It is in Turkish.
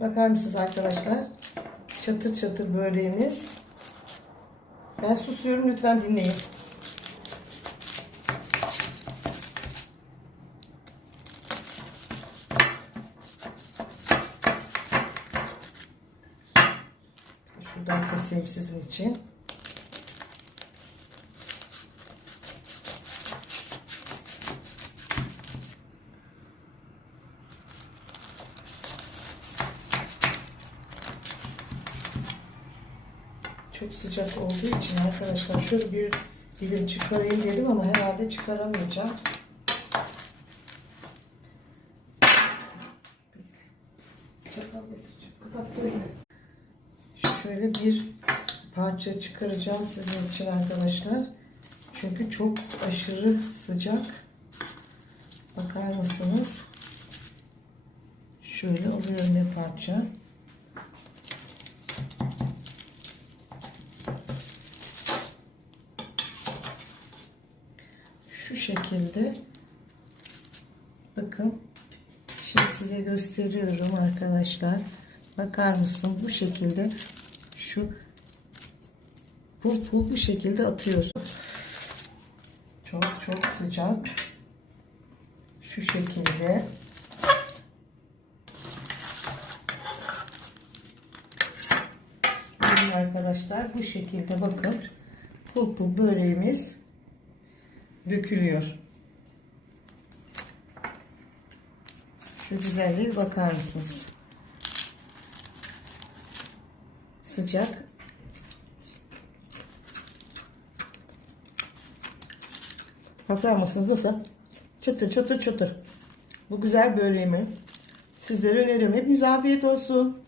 Bakar mısınız arkadaşlar? Çatır çatır böreğimiz. Ben susuyorum lütfen dinleyin. Şuradan keseyim sizin için. Çok sıcak olduğu için arkadaşlar şöyle bir dilim çıkarayım dedim ama herhalde çıkaramayacağım. Şöyle bir parça çıkaracağım sizin için arkadaşlar. Çünkü çok aşırı sıcak. Bakar mısınız? Şöyle alıyorum bir parça. Şu şekilde bakın şimdi size gösteriyorum arkadaşlar. Bakar mısın bu şekilde şu pul pul bu şekilde atıyoruz. Çok çok sıcak. Şu şekilde. Arkadaşlar bu şekilde bakın pul pul böreğimiz dökülüyor. Şu güzelliğe bakar mısınız? Sıcak. Bakar mısınız nasıl? Çıtır çıtır çıtır. Bu güzel böreğimi sizlere öneririm. Hepinize afiyet olsun.